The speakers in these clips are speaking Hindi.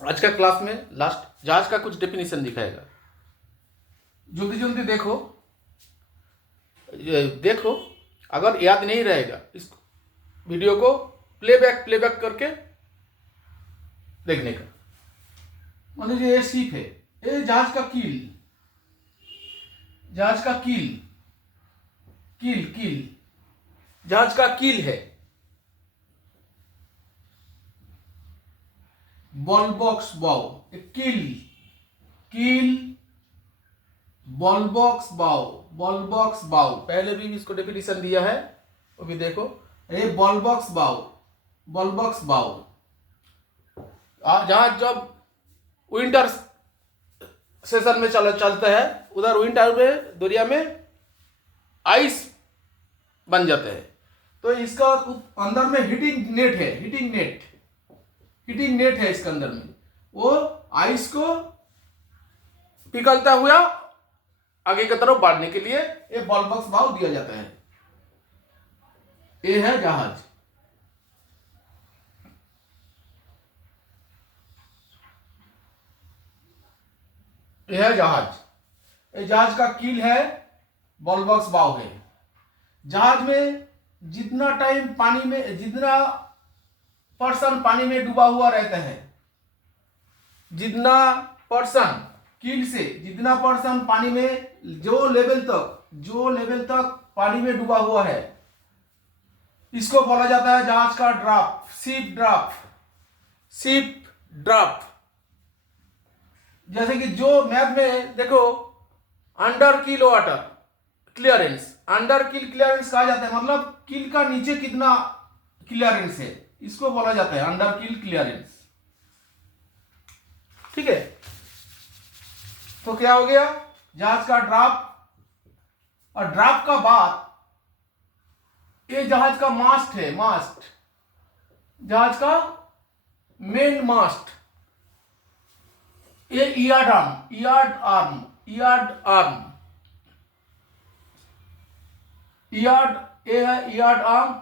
आज का क्लास में लास्ट जहाज का कुछ डेफिनेशन दिखाएगा। जल्दी जल्दी देखो, देखो अगर याद नहीं रहेगा इस वीडियो को प्लेबैक करके देखने का। मान लीजिए ये शिप है, ये जहाज का कील, जहाज का कील, कील कील जहाज का कील है। बॉलबॉक्स बाव, कील कील, बॉलबॉक्स बाव, बॉलबॉक्स बाव पहले भी इसको डेफिनेशन दिया है, वो भी देखो। ये बॉलबॉक्स बाव, बॉलबॉक्स बाव जहाज जब विंटर सेशन में चलता है, उधर विंटर में दरिया में आइस बन जाते हैं, तो इसका अंदर में हीटिंग नेट है, हीटिंग नेट है इसके अंदर में। वो आइस को पिघलता हुआ आगे की तरफ बढ़ने के लिए ये बॉलबॉक्स बाव दिया जाता है। ये है जहाज। यह है जहाज। ये जहाज का कील है, बॉलबॉक्स बाव है। जहाज में जितना टाइम पानी में, जितना पर्सन पानी में डूबा हुआ रहता है, जितना पर्सन कील से जितना पर्सन पानी में जो लेवल तक पानी में डूबा हुआ है, इसको बोला जाता है जहाज का ड्राफ्ट, शिप ड्राफ्ट। जैसे कि जो मैथ में देखो, अंडर कील वाटर क्लियरेंस, अंडर कील क्लियरेंस कहा जाता है, मतलब कील का नीचे कितना क्लियरेंस है, इसको बोला जाता है अंडर कील क्लियरेंस। ठीक है, तो क्या हो गया, जहाज का ड्राफ्ट। और ड्राफ्ट का बाद ये जहाज का मास्ट है, मास्ट, जहाज का मेन मास्ट। ये यार्ड आर्म, यार्ड आर्म, ये है यार्ड आर्म,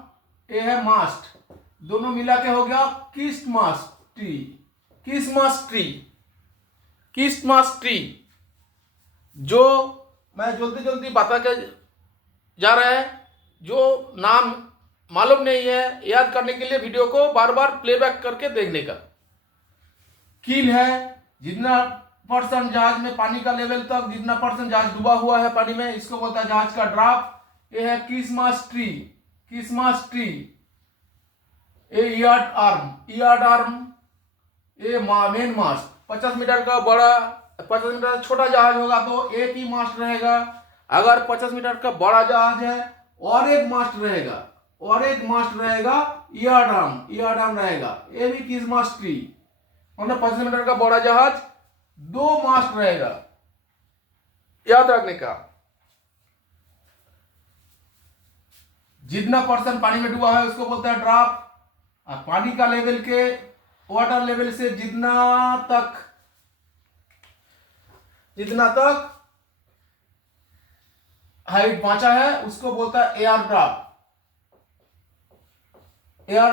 ये है मास्ट, दोनों मिला के हो गया किस्मास ट्री। जो मैं जल्दी बता के जा रहा है, जो नाम मालूम नहीं है, याद करने के लिए वीडियो को बार बार प्लेबैक करके देखने का। कील है, जितना पर्सन जहाज में पानी का लेवल तक, जितना पर्सन जहाज डूबा हुआ है पानी में, इसको बोलता है जहाज का ड्राफ्ट। ये है किस्मास ट्री। ये यार्ड आर्म, ये मेन मास्ट। 50 मीटर का बड़ा, 50 मीटर का छोटा जहाज होगा तो एक ही मास्ट रहेगा। अगर 50 मीटर का बड़ा जहाज है और एक मास्ट रहेगा, यार्ड आर्म रहेगा। ये भी किस्मास ट्री, मतलब 50 मीटर का बड़ा जहाज 2 मास्ट रहेगा, याद रखने का। जितना पर्सन पानी में डूबा है उसको बोलता है ड्राफ्ट। पानी का लेवल के, वाटर लेवल से जितना तक हाइट बांचा है उसको बोलता है एयर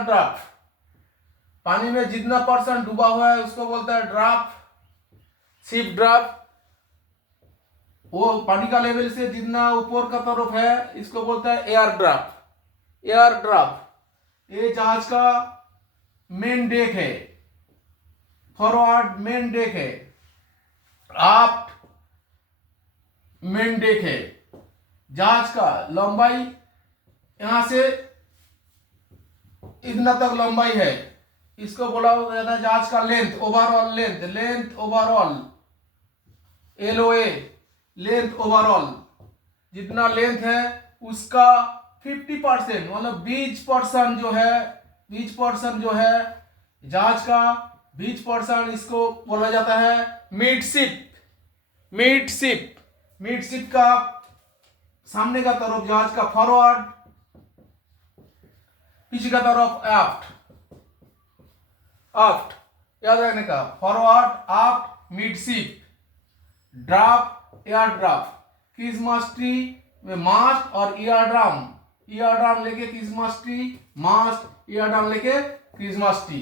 ड्राफ्ट। पानी में जितना पर्सन डूबा हुआ है उसको बोलता है ड्राफ्ट, शिप ड्राफ्ट। वो पानी का लेवल से जितना ऊपर का तरफ है इसको बोलता है एयर ड्राफ्ट। ये जहाज का मेन डेक है, फॉरवर्ड मेन डेक है, आफ्ट मेन डेक है। जहाज का लंबाई यहां से इतना तक लंबाई है, इसको बोला जाता है जहाज का length, overall LOA, length overall. जितना लेंथ है उसका 50%, मतलब 20% जो है जहाज का 20%, इसको बोला जाता है मिडशिप का सामने का तरफ जहाज का फॉरवर्ड, पीछे का तरफ आफ्ट। याद रखने का, forward, aft, midship, draft, air draft. Christmas tree में मास्ट और एयर ड्राम लेके Christmas tree, mast, air drum लेके किस्मास ट्री।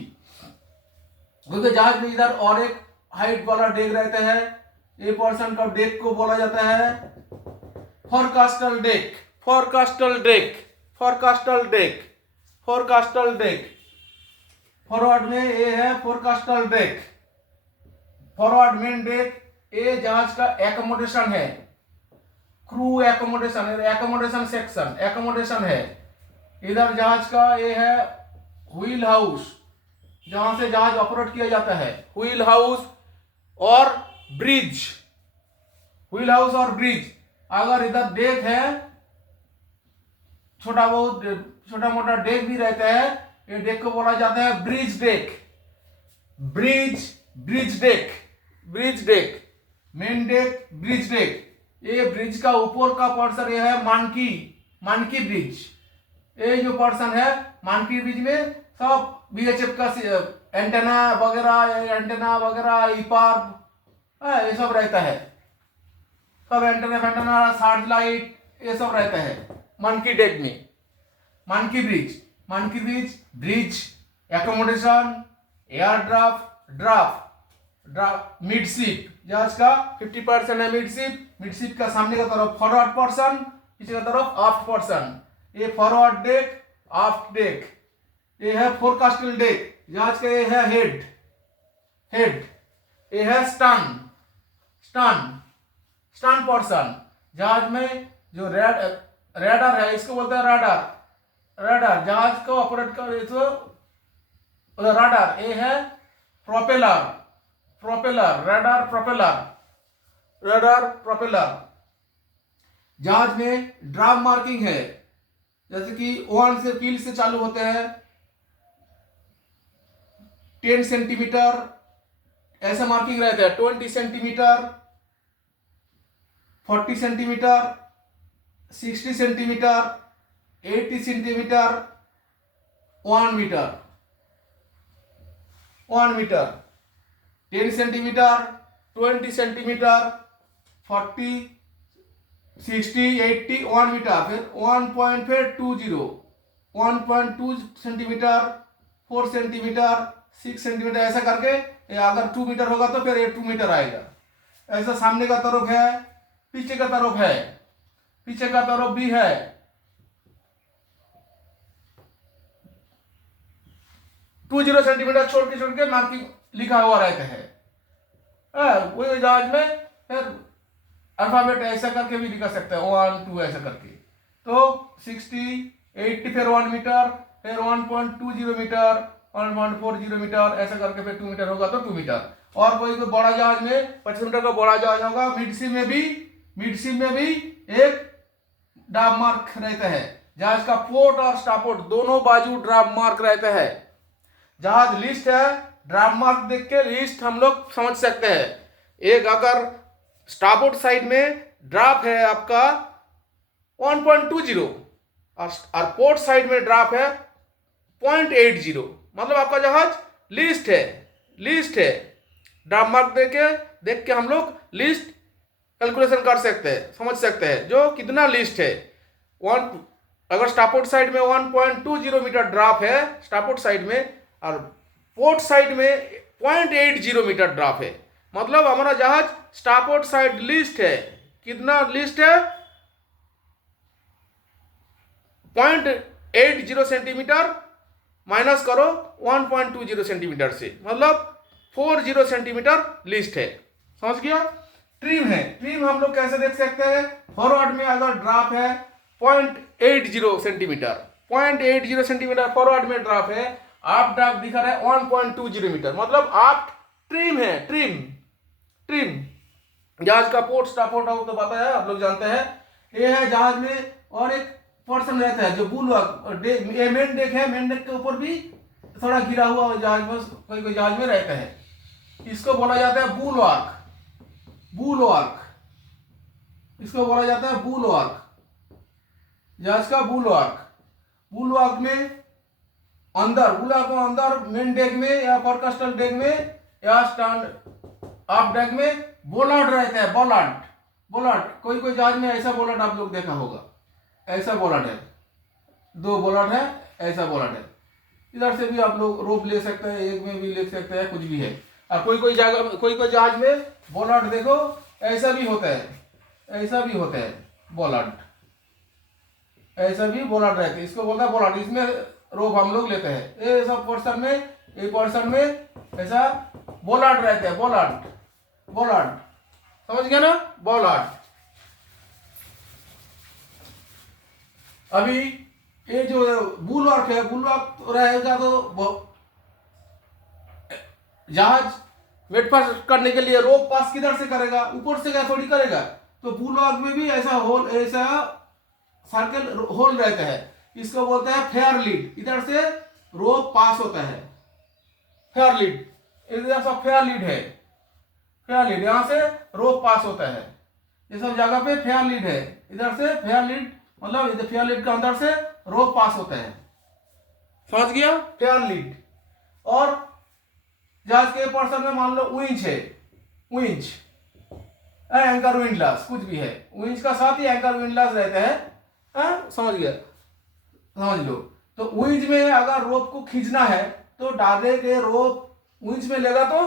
क्योंकि जहाज में इधर और एक हाइट वाला डेक रहता है, ए पोर्शन का डेक को बोला जाता है forecastle deck. Forecastle deck, forecastle deck, forecastle deck. Forward में ये है forecastle deck, forward main deck. ये जहाज का एकोमोडेशन है, crew accommodation, accommodation section, accommodation है। इधर जहाज का ये है व्हील हाउस, जहां से जहाज ऑपरेट किया जाता है, व्हील हाउस और ब्रिज, व्हील हाउस और ब्रिज। अगर इधर डेक है, छोटा बहुत छोटा मोटा डेक भी रहता है, ये डेक को बोला जाता है bridge deck, bridge, bridge deck, bridge deck, main deck, bridge deck. ये ब्रिज का ऊपर का पोर्शन ये है मानकी, मानकी ब्रिज। ये जो पोर्शन है मानकी ब्रिज में सब बीएचएफ का एंटेना वगैरह इपार ये सब रहता है, सब एंटेना सार्ट लाइट ये सब रहता है मानकी डेक में। Monkey bridge, monkey bridge, bridge accommodation, air draft, draft midship. जहाज का 50% है मिडशिप, मिडशिप का सामने का तरफ फॉरवर्ड पोर्शन, पीछे का तरफ आफ्ट पोर्शन। ये फॉरवर्ड डेक, आफ्ट डेक। ये है फोरकास्टल डेक, जहाज का ये है हेड, हेड। ये है स्टन, स्टन, स्टन पोर्शन। जहाज में जो रडार है, इसको बोलते हैं रडार, रडार। जहाज को ऑपरेट कर तो रडार। ये है propeller, propeller, radar propeller, radar propeller. जहाज में ड्राम मार्किंग है, जैसे कि 1 से कील से चालू होते हैं, 10 सेंटीमीटर ऐसा मार्किंग रहता है, 20 centimetre, 40 centimetre, 60 centimetre, 80 centimetre, 1 metre, 1 metre, 10 centimetre, 20 centimetre, 40, 60, 80, 1 metre, फिर 1.20, 1.2 सेंटीमीटर, 4 सेंटीमीटर, 6 सेंटीमीटर, ऐसा करके अगर 2 मीटर होगा तो फिर ये 2 मीटर आएगा। ऐसा सामने का तरफ है, पीछे का तरफ है, पीछे का तरफ भी है। 20 सेंटीमीटर छोड़ के मार्किंग लिखा हुआ रहता है। वही जहाज में फिर अल्फाबेट ऐसा करके भी लिखा सकते हैं, 1, 2 ऐसा करके। तो 60, 80, फिर 1 मीटर, फिर 1.20 मीटर, 1.40 मीटर, ऐसा करके फिर 2 मीटर होगा तो 2 मीटर। और कोई बड़ा जहाज में 25 मीटर का बड़ा जहाज होगा, मिडशिप में भी एक ड्राम मार्क रहता है। जहाज का पोर्ट और स्टापोर्ट दोनों बाजू ड्राम मार्क रहता है। जहाज लिस्ट है, ड्राम मार्क देख के लिस्ट हम लोग समझ सकते हैं। एक अगर स्टापोर्ट साइड में ड्राप है आपका 1.20 और पोर्ट साइड में ड्राप है 0.80, मतलब आपका जहाज लिस्ट है, लिस्ट है। ड्राम मार्क देख के हम लोग लिस्ट कैलकुलेशन कर सकते हैं, समझ सकते हैं जो कितना लिस्ट है। अगर स्टापोर्ट साइड में 1.20 मीटर ड्राप है स्टापोर्ट साइड में, और पोर्ट साइड में 0.80 मीटर ड्राप है, मतलब हमारा जहाज स्टापोर्ट साइड लिस्ट है। कितना लिस्ट है? 0.80 सेंटीमीटर माइनस करो 1.20 सेंटीमीटर से, मतलब 40 सेंटीमीटर लिस्ट है। समझ गया? ट्रिम है, ट्रिम हम लोग कैसे देख सकते हैं? फॉरवर्ड में अगर ड्राप है 0.80 सेंटीमीटर, 0.80 सेंटीमीटर फॉरवर्ड में ड्राप है, आप ड्राप दिखा रहा है 1.20 मीटर, मतलब आप ट्रिम है, ट्रिम, ट्रिम। जहाज का पोर्ट स्टापोर्ट हो तो पता है, आप लोग जानते हैं। ये है जहाज में और एक पोर्शन रहता है जो बुलवर्क, ये मेन डेक है, मेन डेक के ऊपर भी थोड़ा गिरा हुआ जहाज में कोई जहाज में रहता है, इसको बोला जाता है बुलवर्क, बुलवर्क, इसको बोला जाता है बुलवर्क, जहाज का बुलवर्क। बुलवर्क में अंदर, बुलवर्क को अंदर मेन डेक में या फोरकास्टल डेक में या स्टैंड अप डेक में बोलट रहता है, बोलट, बोलट। कोई जहाज में ऐसा बोलट आप लोग देखा होगा, ऐसा बोलट है, 2 बोलट है, ऐसा बोलट है। इधर से भी आप लोग रोप ले सकते हैं, एक में भी ले सकते हैं, कुछ भी है। और कोई कोई जगह कोई कोई जहाज में बोलार्ड देखो ऐसा भी होता है, ऐसा भी होता है बोलार्ड, ऐसा भी बोलार्ड रहता है, इसको बोलता है बोलार्ड। इसमें रोप हम लोग लेते हैं, ये सब पोर्शन में, ये पोर्शन में ऐसा बोलार्ड रहता है, बोलार्ड, बोलार्ड, समझ गया ना, बोलार्ड। अभी ये जो बुलवर्क है, बुलवर्क रहेगा तो जहाज वेट पास करने के लिए रोप पास किधर से करेगा, ऊपर से क्या थोड़ी करेगा। तो बुलवर्क में भी ऐसा होल, ऐसा सर्कल होल रहता है, इसको बोलते हैं फेयर लीड। इधर से रोप पास होता है, फेयर लीड, इधर से फेयर लीड है, फेयर लीड, यहां से रोप पास होता है। ये सब जगह पे फेयर लीड है, इधर से फेयर लीड, मतलब इधर फेयर लीड के अंदर से रोप पास होता है, समझ गया, फेयर लीड। और जहाज के पर्सन में मान लो विंच है, विंच, एंकर विंडलास, कुछ भी है, विंच का साथ ही एंकर विंडलास रहते हैं, समझ गया, समझ लो। तो विंच में अगर रोप को खींचना है तो डायरेक्ट रोप विंच में लेगा तो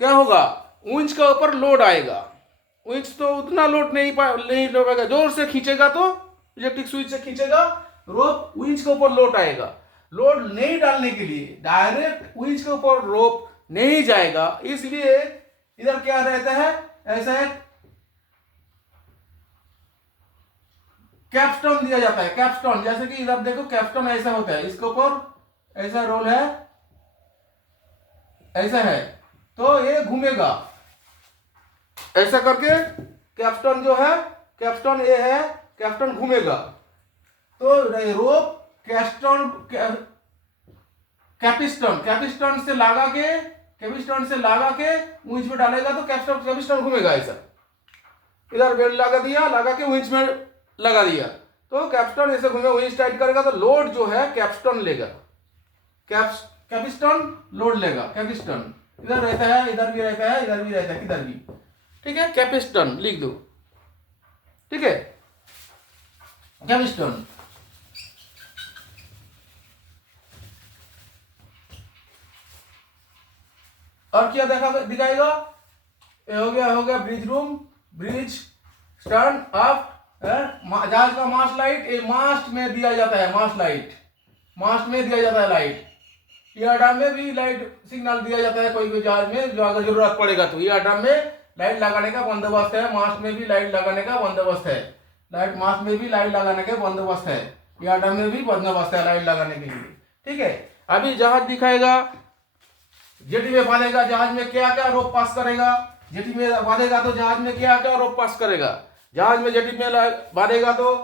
क्या होगा, विंच के ऊपर लोड आएगा, विंच तो उतना लोड नहीं पाएगा, जोर से खींचेगा तो इलेक्ट्रिक स्विच से खींचेगा, रोप विंच के ऊपर लोड आएगा। लोड नहीं डालने के लिए डायरेक्ट विंच के ऊपर रोप नहीं जाएगा, इसलिए इधर क्या रहता है, ऐसा है कैपस्टोन दिया जाता है, कैपस्टोन, जैसे कि इधर देखो कैपस्टोन ऐसा होता है, इसके ऊपर ऐसा रोल है, ऐसा है, तो ये घूमेगा ऐसा करके, कैपस्टोन जो है, कैपस्टोन ये है, कैपस्टोन घूमेगा। तो रोप कैपस्टोन, कैपिस्टोन, कैपिस्टोन से लगा के, कैपिस्टोन से लगा के विंच में डालेगा तो कैपस्टोन, कैपिस्टोन घूमेगा ऐसा। इधर बेल्ट लगा दिया, लगा के विंच में लगा दिया तो कैपस्टोन ऐसे घूमेगा, विंच टाइट करेगा तो लोड जो है कैपस्टोन लेगा, कैपिस्टोन लोड लेगा, कैपिस्टोन इधर रहता है, इधर भी रहता है, इधर भी रहता है, किधर भी, ठीक है, कैपिस्टोन लिख दो, ठीक है, कैपिस्टोन। और क्या दिखाएगा, ये हो गया bridge room, bridge, stern, up, जहाज का मास्ट लाइट, ये मास्ट में दिया जाता है, मास्ट लाइट, मास्ट में दिया जाता है लाइट। यार्ड में भी लाइट सिग्नल दिया जाता है कोई कोई जहाज में, जो अगर जरूरत पड़ेगा तो यार्ड में लाइट लगाने का बंदोबस्त है, मास्ट में भी लाइट लगाने का बंदोबस्त है, लाइट मास्ट में भी लाइट लगाने का बंदोबस्त है, यार्ड में भी बंदोबस्त है लाइट लगाने के लिए, ठीक है। अभी जहाज दिखाएगा, जेटी में बांधेगा, जहाज में क्या क्या रोप पास करेगा, जेटी में बांधेगा तो जहाज में क्या क्या रोप पास करेगा, जहाज में जेटी में बांधेगा तो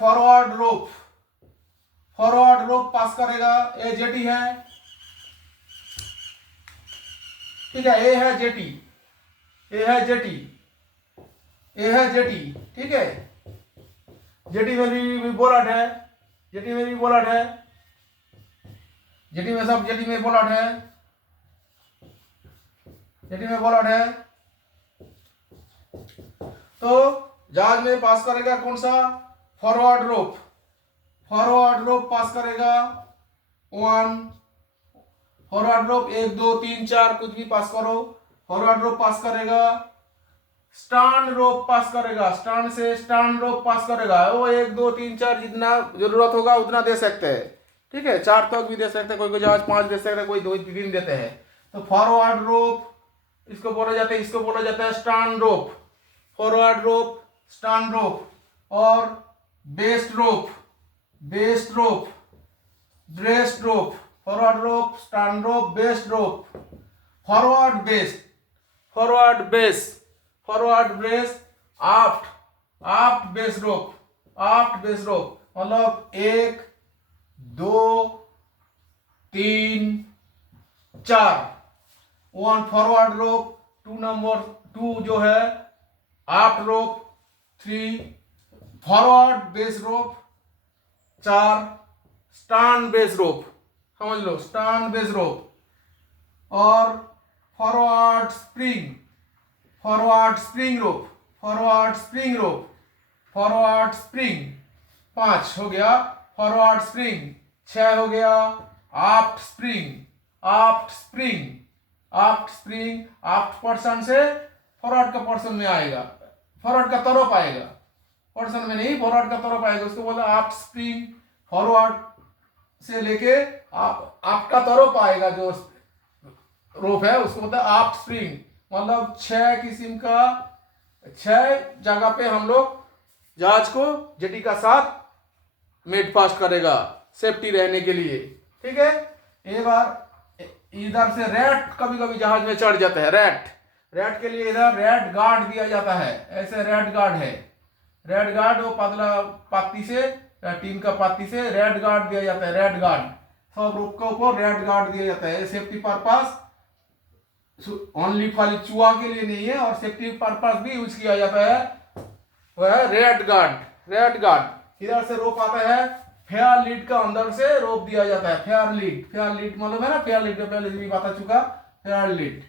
फॉरवर्ड रोप, फॉरवर्ड रोप पास करेगा, ये जेटी है, ठीक है, ये है जेटी, ये है जेटी, ये है जेटी, ठीक है। जेटी में भी बोलाट है, जेटी में भी बोलाट है, जेटी में सब, जेटी में बोलाट है, जेटी में बोलाट है। तो जहाज में पास करेगा कौन सा, फॉरवर्ड रोप, फॉरवर्ड रोप पास करेगा, 1 फॉरवर्ड रोप, 1 2 3 4 कुछ भी पास करो, फॉरवर्ड रोप पास करेगा। स्टर्न रोप पास करेगा, स्टर्न से स्टर्न रोप पास करेगा, वो 1 2 3 4 जितना जरूरत होगा उतना दे सकते हैं, ठीक है, 4 तक भी दे सकते हैं, कोई कोई जहाज 5 दे सकते हैं, कोई 2 3 देते हैं। तो फॉरवर्ड रोप इसको बोला जाता है, इसको बोला जाता है stern rope, forward rope, stern rope, और breast rope, breast rope, breast rope, forward rope, stern rope, breast rope, forward breast, forward breast, forward breast, aft, aft breast rope, aft breast rope, मतलब 1 2 3 4, 1 फॉरवर्ड रोप, 2 नंबर 2 जो है आफ्ट रोप, 3 फॉरवर्ड बेस रोप, 4 स्टर्न बेस रोप, समझ लो, स्टर्न बेस रोप, और फॉरवर्ड स्प्रिंग, फॉरवर्ड स्प्रिंग रोप, फॉरवर्ड स्प्रिंग रोप, फॉरवर्ड स्प्रिंग, 5 हो गया फॉरवर्ड स्प्रिंग, 6 हो गया आफ्ट स्प्रिंग, आफ्ट स्प्रिंग, आफ्ट स्प्रिंग, आफ्ट पोर्शन से फॉरवर्ड का पोर्शन में आएगा, फॉरवर्ड का तरफ आएगा, पोर्शन में नहीं, फॉरवर्ड का तरफ आएगा, उसको बोलते हैं आफ्ट स्प्रिंग। फॉरवर्ड से लेके आपका तरफ आएगा जो रोप है उसको बोलते हैं आफ्ट स्प्रिंग। मतलब 6 किस्म का, 6 जगह पे हम लोग जहाज को जेटी का साथ मेड फास्ट करेगा सेफ्टी रहने के लिए, ठीक है। एक बार इधर से रैट कभी कभी जहाज में चढ़ जाता है, रैट के लिए इधर रैट गार्ड दिया जाता है, ऐसे रैट गार्ड है, रैट गार्ड वो पतला पाती से, टीन का पाती से रैट गार्ड दिया जाता है, रैट गार्ड सब रोप के ऊपर रैट गार्ड दिया जाता है, सेफ्टी पर्पस ओनली खाली चूहा के लिए नहीं है, और सेफ्टी पर्पस भी यूज किया जाता है, वह है रैट गार्ड, रैट गार्ड। इधर से रोप आता है, फेयर लीड का अंदर से रोप दिया जाता है, फेयर लीड, फेयर लीड मालूम है ना, फेयर लीड का पहले भी बता चुका, फेयर लीड,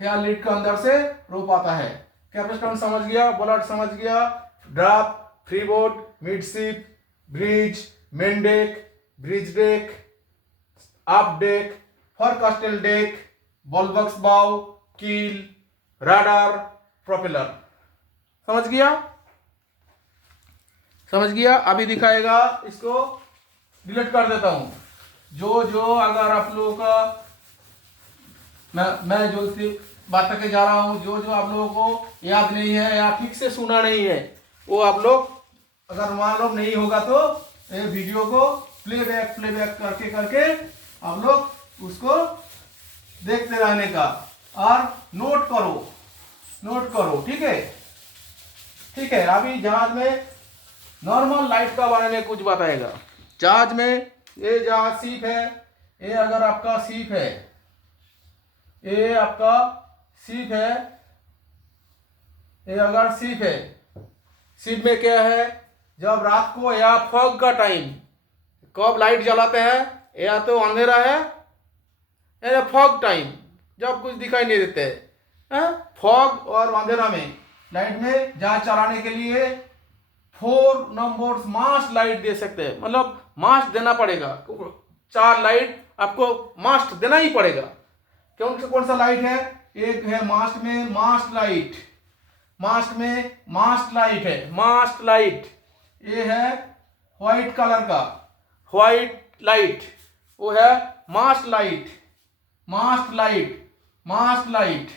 फेयर लीड का अंदर से रोप आता है। कैपेस्टन समझ गया, बोलट समझ गया, draft, freeboard, midship, bridge, main deck, bridge deck, up deck, forecastle deck, bulbous bow, keel, radar, propeller. समझ गया, समझ गया। अभी दिखाएगा, इसको डिलीट कर देता हूं। जो अगर आप लोगों का मैं जो बात करके जा रहा हूं, जो आप लोगों को याद नहीं है या ठीक से सुना नहीं है, वो आप लोग अगर मालूम नहीं होगा तो ये वीडियो को प्लेबैक करके आप लोग उसको देखते रहने का, और नोट करो, ठीक है, ठीक है। अभी जहाज में नॉर्मल लाइफ का बारे में कुछ बताएगा। जहाज में, ये जहाज सीप है, ये अगर आपका सीप है, ये आपका सीप है, ये अगर सीप है, सीप में क्या है, जब रात को या फॉग का टाइम, कब लाइट जलाते हैं, या तो अंधेरा है या फॉग टाइम, जब कुछ दिखाई नहीं देते है, फॉग और अंधेरा में लाइट में जहाज चलाने के लिए 4 नंबर्स मास्ट लाइट दे सकते हैं, मतलब मास्ट देना पड़ेगा, 4 लाइट आपको मास्ट देना ही पड़ेगा। कौन सा लाइट है, एक है मास्ट में मास्ट लाइट, मास्ट में मास्ट लाइट है, मास्ट लाइट, ये है व्हाइट कलर का, व्हाइट लाइट, वो है mast light, mast light, mast light,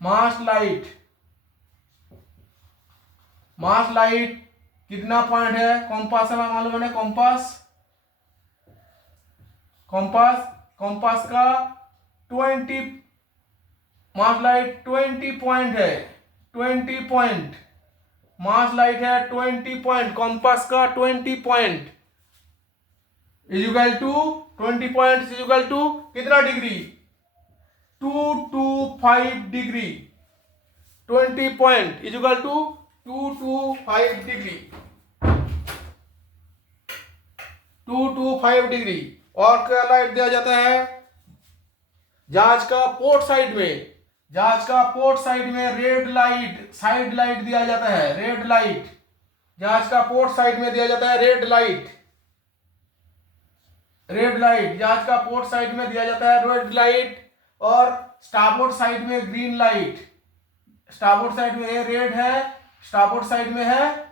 mast light, mast light कितना पॉइंट है, कॉम्पास में मालूम है, कॉम्पास का 20, मास्ट लाइट 20 पॉइंट है, 20 पॉइंट, मास्ट लाइट है 20 पॉइंट, कॉम्पास का 20 point is equal to 20 point is equal to कितना degree, 225 degree, 20 point is equal to 225 degree, 225 degree. और क्या लाइट दिया जाता है, जहाज का पोर्ट साइड में, जहाज का पोर्ट साइड में रेड लाइट, साइड लाइट दिया जाता है, रेड लाइट, जहाज का पोर्ट साइड में दिया जाता है रेड लाइट, रेड लाइट, जहाज का पोर्ट साइड में दिया जाता है रेड लाइट, और स्टारबोर्ड साइड में ग्रीन लाइट, स्टारबोर्ड साइड में ये रेड है, स्टारबोर्ड साइड में है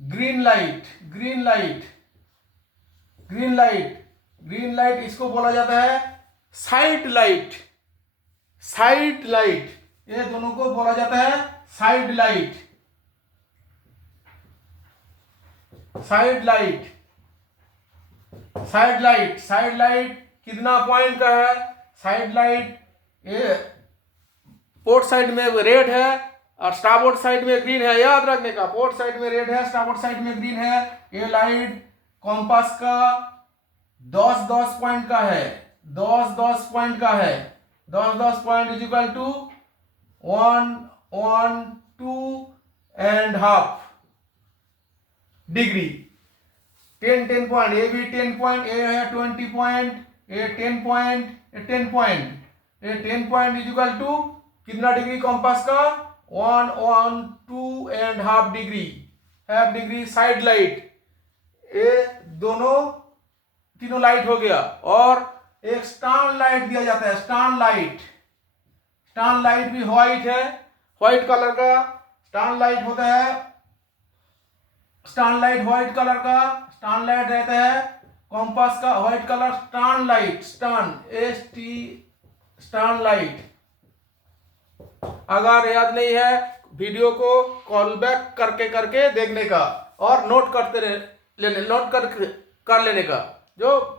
green light, green light, green light, green light, इसको बोला जाता है साइड लाइट, साइड लाइट, ये दोनों को बोला जाता है side light, side light, side light, side light कितना पॉइंट का है, साइड लाइट ये पोर्ट साइड में रेड है और स्टारबोर्ड साइड में ग्रीन है, याद रखने का, पोर्ट साइड में रेड है, स्टारबोर्ड साइड में ग्रीन है। ये लाइट कॉम्पास का 10-10 पॉइंट का है, 10-10 पॉइंट का है, 10-10 point is equal to 1-1-2.5 degree, 10-10 point, ये भी 10 पॉइंट, ये है 20 पॉइंट, ये 10 पॉइंट, ये 10 पॉइंट, ये 10 पॉइंट इज इक्वल टू कितना डिग्री कॉम्पास का, 1-1-2.5 degree, half degree. Side light, ये दोनों तीनों लाइट हो गया। और एक स्टैंड लाइट दिया जाता है, स्टैंड लाइट भी व्हाइट है, व्हाइट कलर का स्टैंड लाइट होता है। स्टैंड लाइट व्हाइट कलर का स्टैंड लाइट रहता है, कॉम्पास का white colour stand light, stand light. अगर याद नहीं है वीडियो को कॉल बैक करके देखने का और नोट कर लेने का, जो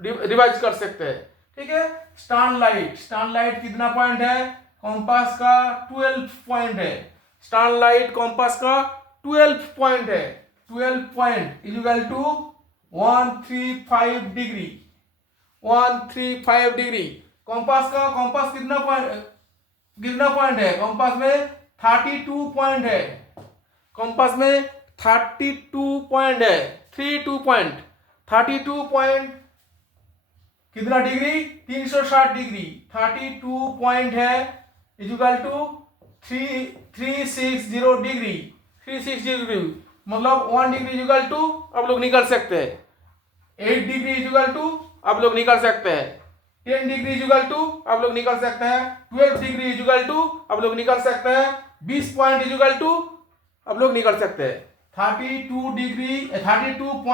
रिवाइज कर सकते हैं। ठीक है, स्टैंड लाइट कितना पॉइंट है? कॉम्पास का 12 पॉइंट है। स्टैंड लाइट कॉम्पास का 12 पॉइंट है। 12 point equal to 135 degree. 135 degree. Compass कितना पॉइंट है? कॉम्पास में 32 पॉइंट है। कॉम्पास में 32 पॉइंट है। 32 पॉइंट 32 पॉइंट कितना डिग्री? 360 डिग्री। 32 पॉइंट है इक्वल टू 360 डिग्री। 360 डिग्री मतलब 1 डिग्री इक्वल टू, अब लोग निकल सकते हैं 8 डिग्री इक्वल टू, अब लोग निकल सकते हैं 10 डिग्री इक्वल टू, अब लोग निकल सकते हैं 12 डिग्री इक्वल टू, अब लोग निकल सकते हैं 20 पॉइंट इक्वल टू, अब लोग निकल सकते हैं 32 degree 32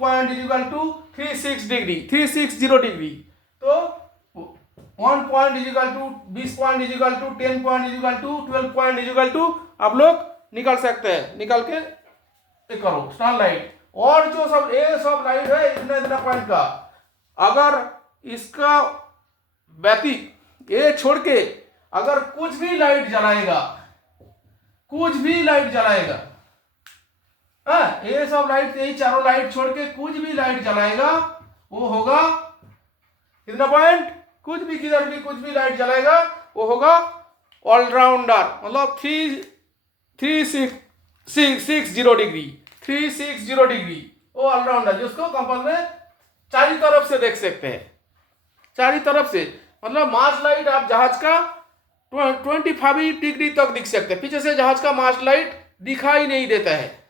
point equal to 360 degree. तो 1 point equal to, 20 point equal to, 10 point equal to, 12 point equal to, आप लोग निकल सकते हैं। निकल के करो स्टैंड लाइट। और जो सब ये सब लाइट है इतना पॉइंट का, अगर इसका व्यतीत ये छोड़ के अगर कुछ भी लाइट जलाएगा, ये सब लाइट, यही चारों लाइट छोड़ के कुछ भी लाइट जलाएगा, वो होगा कितना पॉइंट? कुछ भी किधर भी कुछ भी लाइट जलाएगा वो होगा ऑलराउंडर, मतलब 360 डिग्री। 360 डिग्री वो ऑलराउंडर, जिसको कंपास में चारों तरफ से देख सकते हैं। चारों तरफ से मतलब मार्च लाइट आप जहाज का 25 डिग्री तक दिख सकते हैं। पीछे से जहाज का मार्च लाइट दिखाई नहीं देता है।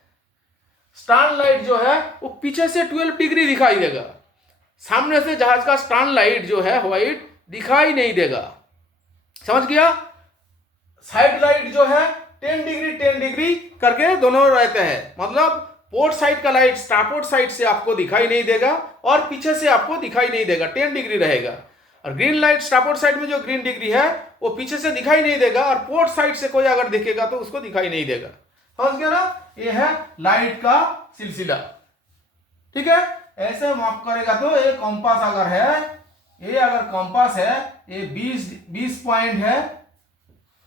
स्टैंड लाइट जो है वो पीछे से 12 डिग्री दिखाई देगा, सामने से जहाज का स्टैंड लाइट जो है व्हाइट दिखाई नहीं देगा। समझ गया? साइड लाइट जो है 10 डिग्री करके दोनों रहते हैं, मतलब पोर्ट साइड का लाइट स्टारपोर्ट साइड से आपको दिखाई नहीं देगा और पीछे से आपको दिखाई नहीं देगा, 10 डिग्री रहेगा। और ग्रीन लाइट स्टारपोर्ट साइड में जो ग्रीन डिग्री है वो पीछे से दिखाई नहीं देगा और पोर्ट साइड से कोई अगर देखेगा तो उसको दिखाई नहीं देगा। समझ गया ना? ये है लाइट का सिलसिला। ठीक है, ऐसे माप करेगा तो ये कॉम्पास अगर है, ये अगर कॉम्पास है, ये 20 पॉइंट है,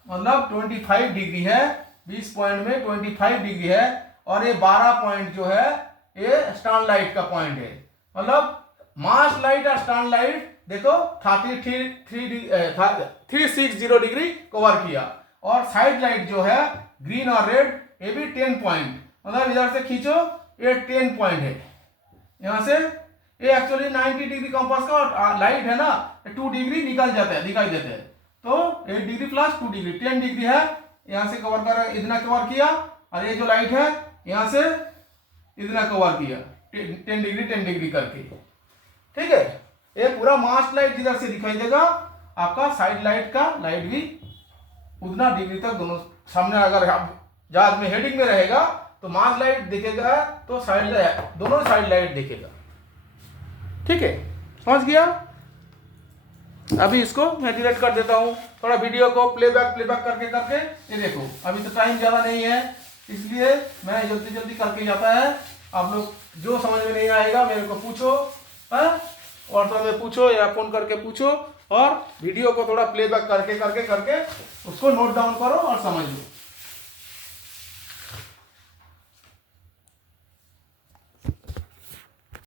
मतलब 25 डिग्री है। 20 पॉइंट में 25 डिग्री है और ये 12 पॉइंट जो है ये स्टैंड लाइट का पॉइंट है। मतलब मार्च लाइट और स्टैंड लाइट देखो 360 डिग्री कवर किया। और साइड लाइट जो है ग्रीन और रेड ये भी 10 पॉइंट, मतलब इधर से खींचो ये 10 पॉइंट है। यहां से ये एक्चुअली 90 डिग्री कंपास का लाइट है ना, 2 डिग्री निकल जाता है, दिखाई देते हैं। तो 8 डिग्री प्लस 2 डिग्री 10 डिग्री है। यहां से कवर कर, इतना कवर किया और ये जो लाइट है यहां से इतना कवर किया 10 डिग्री करके। ठीक है, ये पूरा मार्च लाइट जिधर से दिखाई देगा, आपका साइड लाइट का लाइट भी उतना डिग्री तक दोनों सामने, अगर आप जहाज में हेडिंग में रहेगा तो मार्च लाइट दिखेगा तो साइड लाइट, दोनों साइड लाइट दिखेगा। ठीक है, समझ गया? अभी इसको मैं डिलीट कर देता हूँ, थोड़ा वीडियो को प्लेबैक करके ये देखो, अभी तो टाइम ज़्यादा नहीं है इसलिए मैं जल्दी करके जाता है। आप लोग जो समझ में नहीं आएगा मेरे को पूछो, व्हाट्सएप में पूछो या फोन करके पूछो, और वीडियो को थोड़ा प्लेबैक करके उसको नोट डाउन करो और समझ लो।